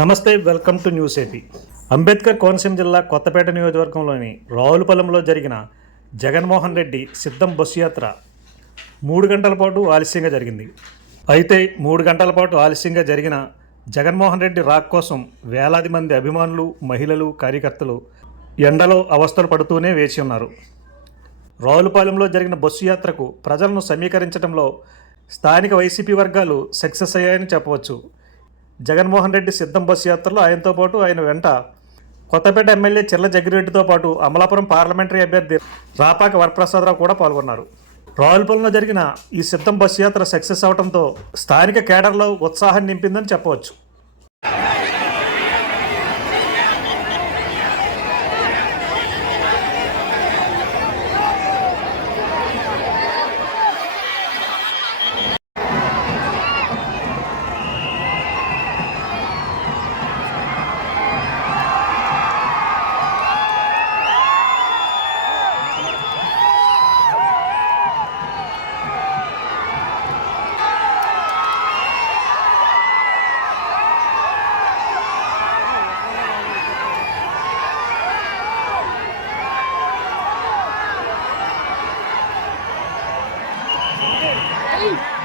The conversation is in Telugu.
నమస్తే welcome to news AP. Ambedkar Konaseema జిల్లా కొత్తపేట నియోజకవర్గంలోని రావులపల్లంలో జరిగిన జగన్మోహన్ రెడ్డి సిద్ధం బస్సు యాత్ర మూడు గంటల పాటు ఆలస్యంగా జరిగింది. అయితే మూడు గంటల పాటు ఆలస్యంగా జరిగిన జగన్మోహన్ రెడ్డి రాక్ కోసం వేలాది మంది అభిమానులు మహిళలు కార్యకర్తలు ఎండలో అవస్థలు పడుతూనే వేచి ఉన్నారు. రావులపాలెంలో జరిగిన బస్సు యాత్రకు ప్రజలను సమీకరించడంలో స్థానిక వైసీపీ వర్గాలు సక్సెస్ అయ్యాయని చెప్పవచ్చు. జగన్మోహన్ రెడ్డి సిద్ధం బస్సు యాత్రలో ఆయనతో పాటు ఆయన వెంట కొత్తపేట ఎమ్మెల్యే చిల్ల జగ్గిరెడ్డితో పాటు అమలాపురం పార్లమెంటరీ అభ్యర్థి రాపాక వరప్రసాదరావు కూడా పాల్గొన్నారు. రావులపల్లిలో జరిగిన ఈ సిద్ధం బస్సు యాత్ర సక్సెస్ అవడంతో స్థానిక కేడర్లో ఉత్సాహం నింపిందని చెప్పవచ్చు. Woo!